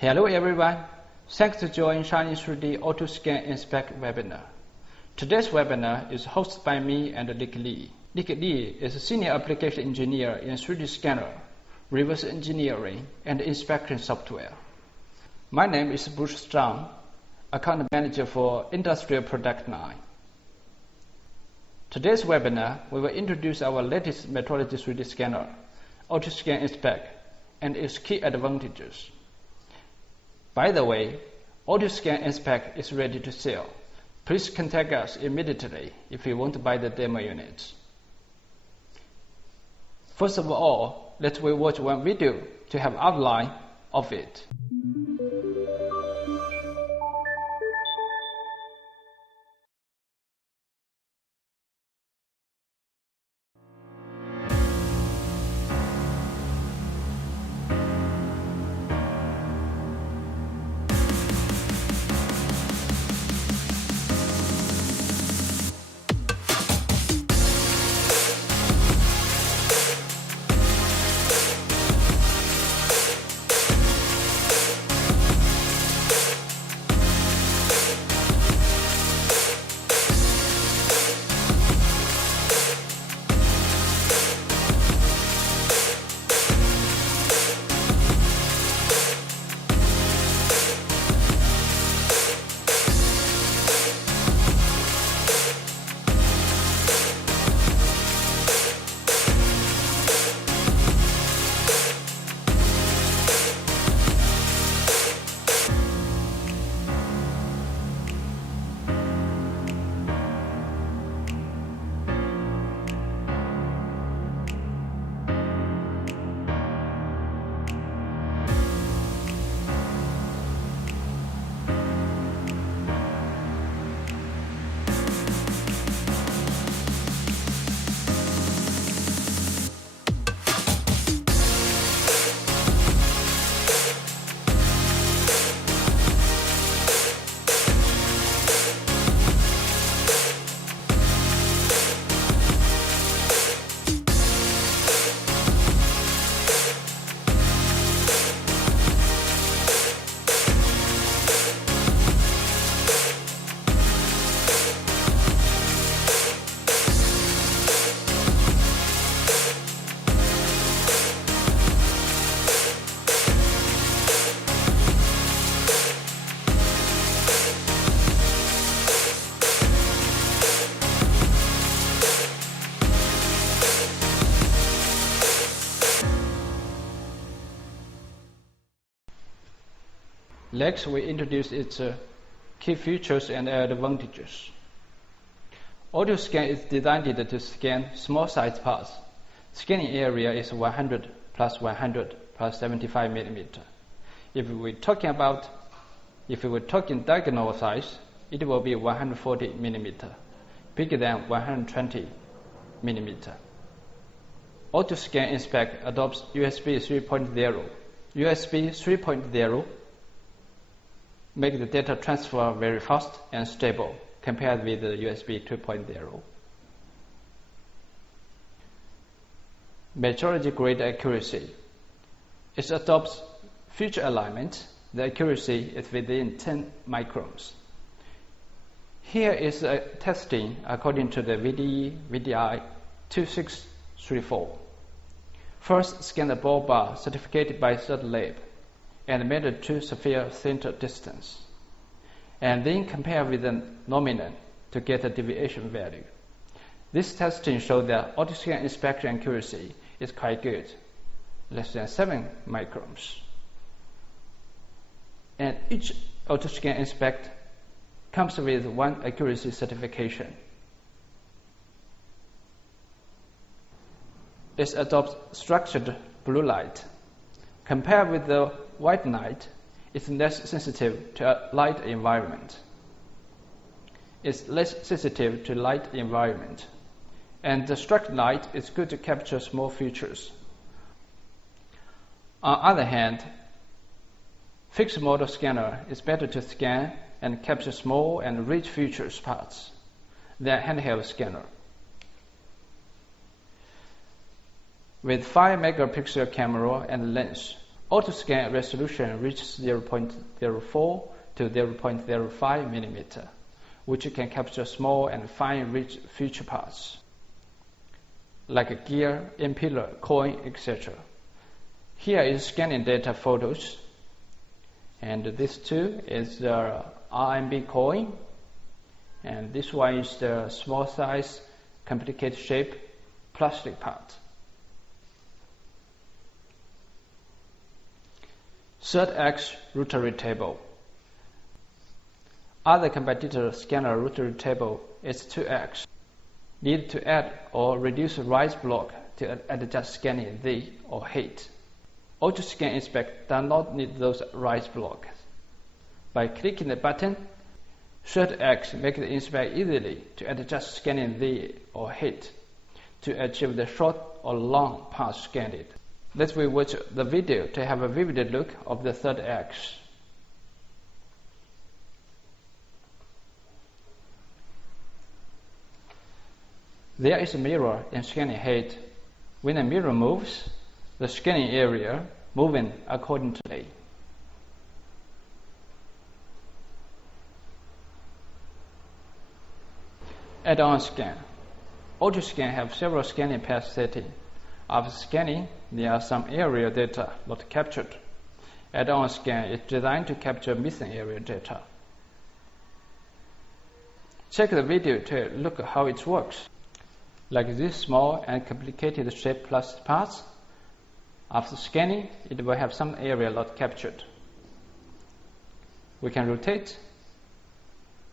Hello everyone, thanks to join Shining 3D AutoScan Inspec webinar. Today's webinar is hosted by me and Dick Lee. Dick Lee is a senior application engineer in 3D scanner, reverse engineering, and inspection software. My name is Bruce Zhang, account manager for industrial product line. Today's webinar, we will introduce our latest Metrology 3D scanner, AutoScan Inspec, and its key advantages. By the way, AutoScan Inspec is ready to sell. Please contact us immediately if you want to buy the demo units. First of all, let's watch one video to have outline of it. Next, we introduce its key features and advantages. AutoScan is designed to scan small-sized parts. Scanning area is 100 plus 100 plus 75 millimeter. If we're talking diagonal size, it will be 140 millimeter, bigger than 120 millimeter. AutoScan Inspec adopts USB 3.0. USB 3.0 make the data transfer very fast and stable compared with the USB 2.0. Metrology grade accuracy. It adopts feature alignment. The accuracy is within 10 microns. Here is a testing according to the VDE VDI 2634. First, scan the ball bar certificated by third lab and measure two sphere center distance, and then compare with the nominal to get a deviation value. This testing showed that AutoScan inspection accuracy is quite good, less than 7 microns. And each AutoScan Inspect comes with one accuracy certification. It adopts structured blue light. Compared with the white light, it's less sensitive to a light environment. It's less sensitive to light environment. And the structured light is good to capture small features. On the other hand, fixed model scanner is better to scan and capture small and rich features parts than handheld scanner. With 5 megapixel camera and lens, AutoScan resolution reaches 0.04 to 0.05 millimeter, which can capture small and fine rich feature parts, like a gear, impeller, coin, etc. Here is scanning data photos, and this too is the RMB coin, and this one is the small size, complicated shape plastic part. Third X rotary table. Other competitor scanner rotary table is 2X. Need to add or reduce rise block to adjust scanning width or height. AutoScan Inspec does not need those rise blocks. By clicking the button, Third X makes the inspect easily to adjust scanning width or height to achieve the short or long path scanned. Let's rewatch the video to have a vivid look of the third X. There is a mirror in scanning height. When the mirror moves, the scanning area moving accordingly. Add-on scan. AutoScan have several scanning path settings. After scanning, there are some area data not captured. Add-on scan is designed to capture missing area data. Check the video to look at how it works. Like this small and complicated shaped plastic parts, after scanning, it will have some area not captured. We can rotate,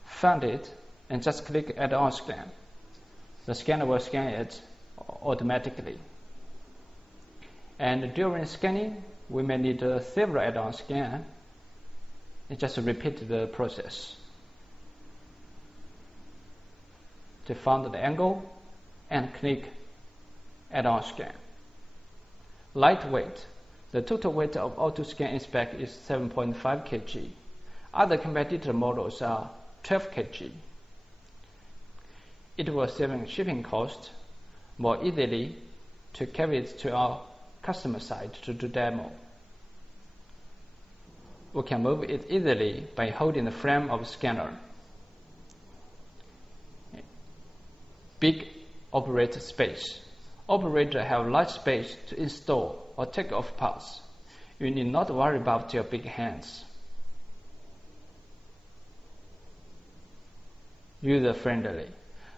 find it, and just click Add-on Scan. The scanner will scan it automatically. And during scanning, we may need several add-on scan. And just repeat the process to find the angle and click Add-on Scan. Lightweight. The total weight of AutoScan Inspec is 7.5 kg. Other competitor models are 12 kg. It will save shipping costs more easily to carry it to our customer site to do demo. We can move it easily by holding the frame of the scanner. Big operator space. Operators have large space to install or take off parts. You need not worry about your big hands. User-friendly.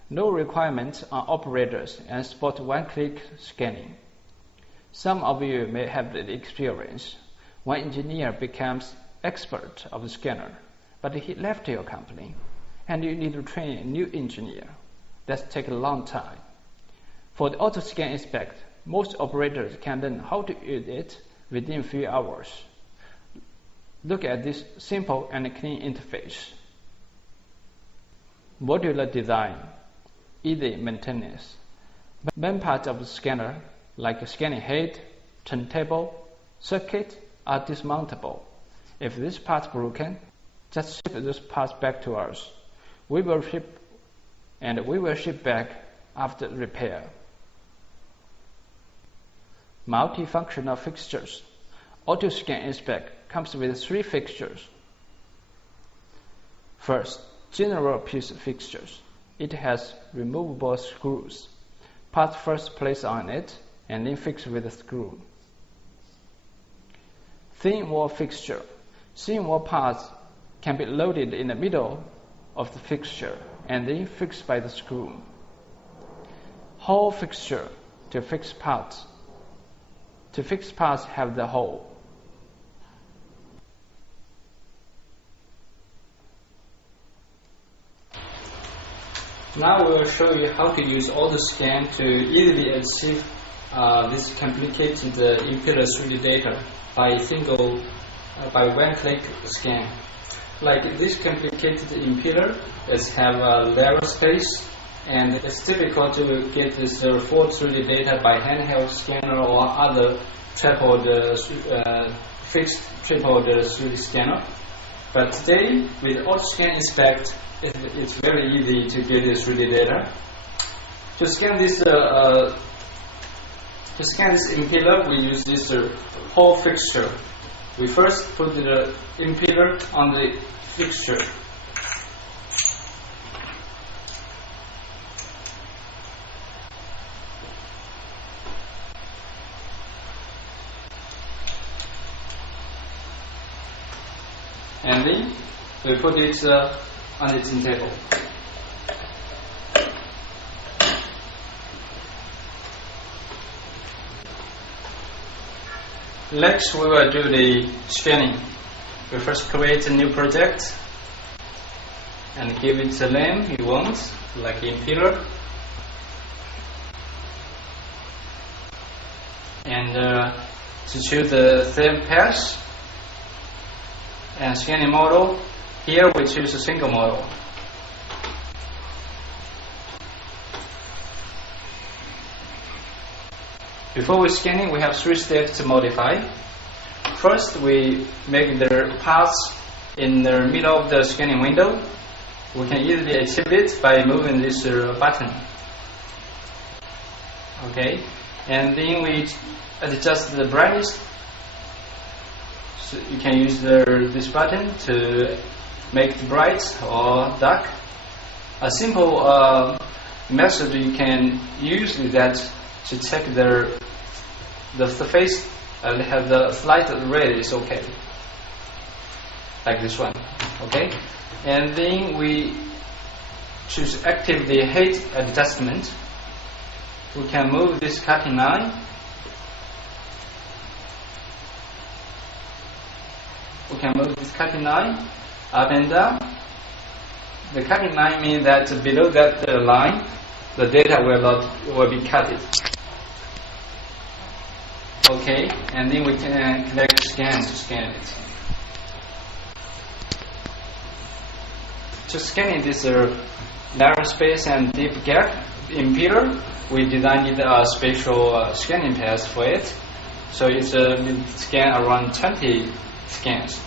No requirements on operators and support one-click scanning. Some of you may have the experience. One engineer becomes expert of the scanner, but he left your company, and you need to train a new engineer. That takes a long time. For the AutoScan Inspec, most operators can learn how to use it within a few hours. Look at this simple and clean interface. Modular design. Easy maintenance. Main parts of the scanner, like scanning head, turntable, circuit, are dismountable. If this part is broken, just ship those parts back to us. We will ship back after repair. Multifunctional fixtures. AutoScan Inspec comes with 3 fixtures. First, general piece fixtures. It has removable screws. Parts first placed on it and then fixed with a screw. Thin wall fixture. Thin wall parts can be loaded in the middle of the fixture and then fixed by the screw. Hole fixture to fix parts. To fix parts have the hole. Now we will show you how to use AutoScan to easily achieve this complicated impeller 3D data by one-click scan. Like this complicated impeller, it have a narrow space, and it's difficult to get this full 3D data by handheld scanner or other fixed triple 3D scanner. But today, with AutoScan Inspec, it's very easy to get this 3D data. To scan this To scan this impeller, we use this hole fixture. We first put the impeller on the fixture. And then we put it on the turntable. Next, we will do the scanning. We first create a new project and give it a name you want, like impeller. And to choose the same path and scanning model, here we choose a single model. Before we scanning, we have 3 steps to modify. First, we make the paths in the middle of the scanning window. We can easily achieve it by moving this button. Okay, and then we adjust the brightness. So you can use this button to make it bright or dark. A simple method you can use is that to check the surface and have the slight red is okay, like this one. Okay, and then we choose active the height adjustment. We can move this cutting line. We can move this cutting line up and down. The cutting line means that below that line, the data will be cut. Okay, and then we can click scan to scan it. To scan this narrow space and deep gap impeller, we designed a special scanning path for it. So it's will scan around 20 scans.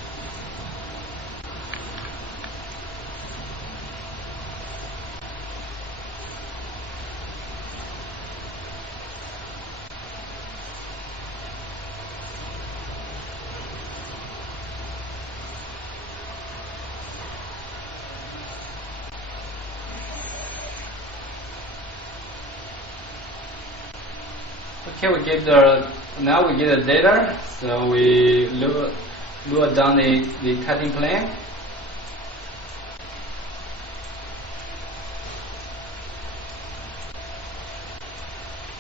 Okay, now we get the data. So we lower down the cutting plane.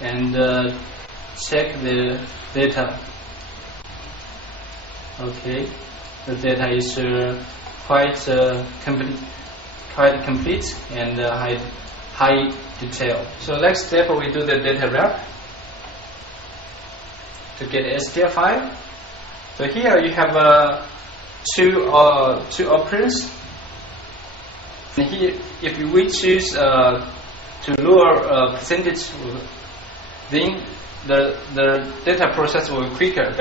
And check the data. Okay, the data is quite complete and high detail. So next step, we do the data wrap to get STL file. So here you have two options. And here, if we choose to lower percentage, then the data process will be quicker,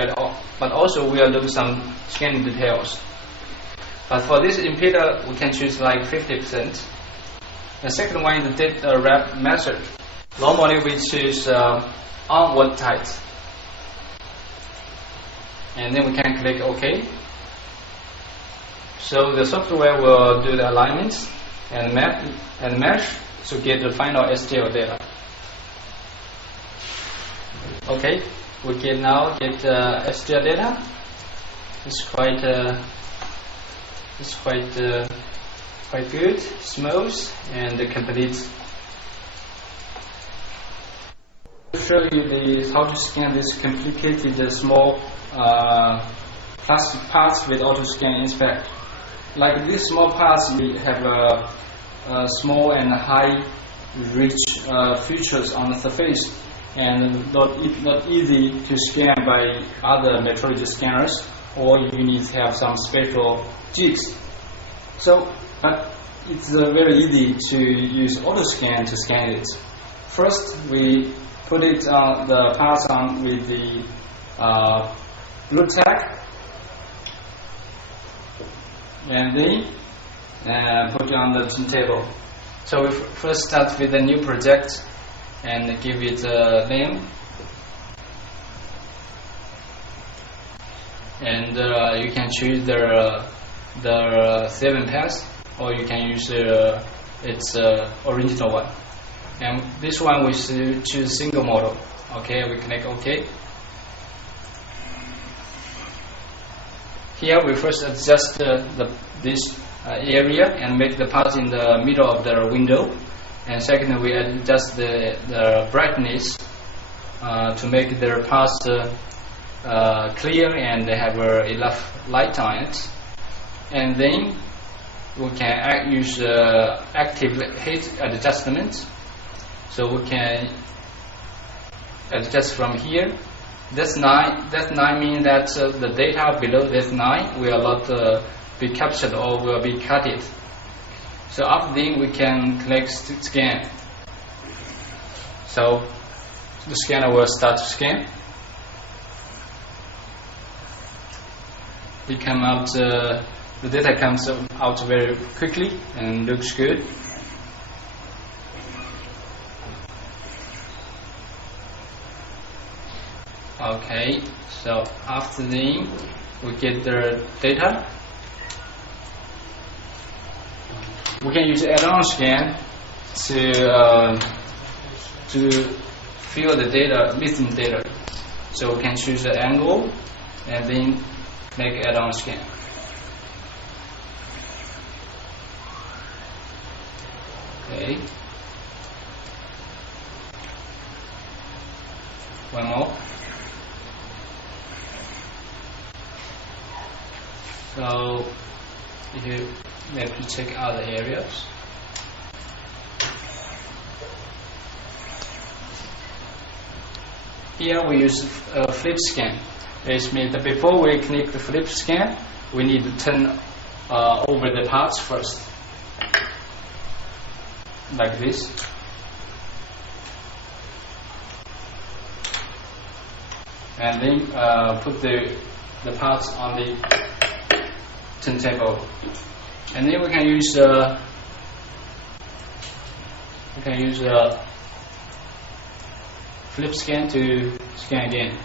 but also we will lose some scanning details. But for this impeller, we can choose like 50%. The second one is the data wrap method. Normally we choose onward tight. And then we can click OK. So the software will do the alignment and map and mesh to get the final STL data. Okay, we can now get STL data. It's quite good, smooth, and complete. To show you how to scan this complicated small plastic parts with AutoScan Inspec. Like these small parts, we have small and high rich features on the surface, and not easy to scan by other metrology scanners, or you need to have some special jigs. So, but it's very easy to use AutoScan to scan it. First, we put it on the parts on with the blue tag, and then put it on the turntable. So we first start with a new project and give it a name. and you can choose the 7 paths, or you can use its original one. And this one we should choose single model. Okay, we click OK. Here we first adjust this area and make the path in the middle of the window. And second, we adjust the brightness to make their path clear and have enough light on it. And then we can use active height adjustment. So we can adjust from here. That's 9. That 9 means that the data below that 9 will not be captured or will be cut it. So after then we can click scan. So the scanner will start to scan. It come out. The data comes out very quickly and looks good. Okay, so after then we get the data. We can use add-on scan to fill the data, missing data. So we can choose the angle and then make add-on scan. Okay. One more. So you have to check other areas. Here we use flip scan. This means that before we click the flip scan, we need to turn over the parts first, like this. And then put the parts on the turntable. And then we can use flip scan to scan again.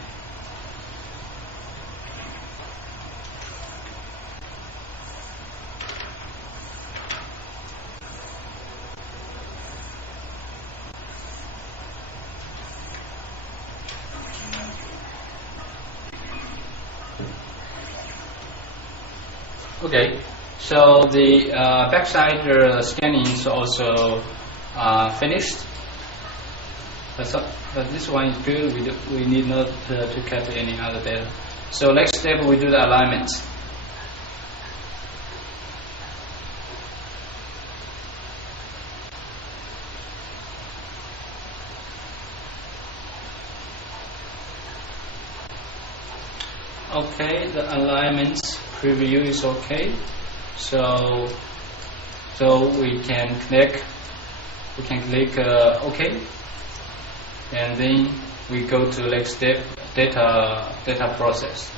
Okay, so the backside scanning is also finished. But this one is good. We need not to cut any other data. So next step we do the alignment. Okay, the alignment preview is okay. So we can click OK, and then we go to next step, data process.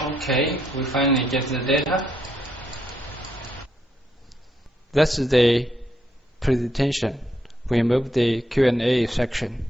Okay, we finally get the data. That's the presentation. We move the Q&A section.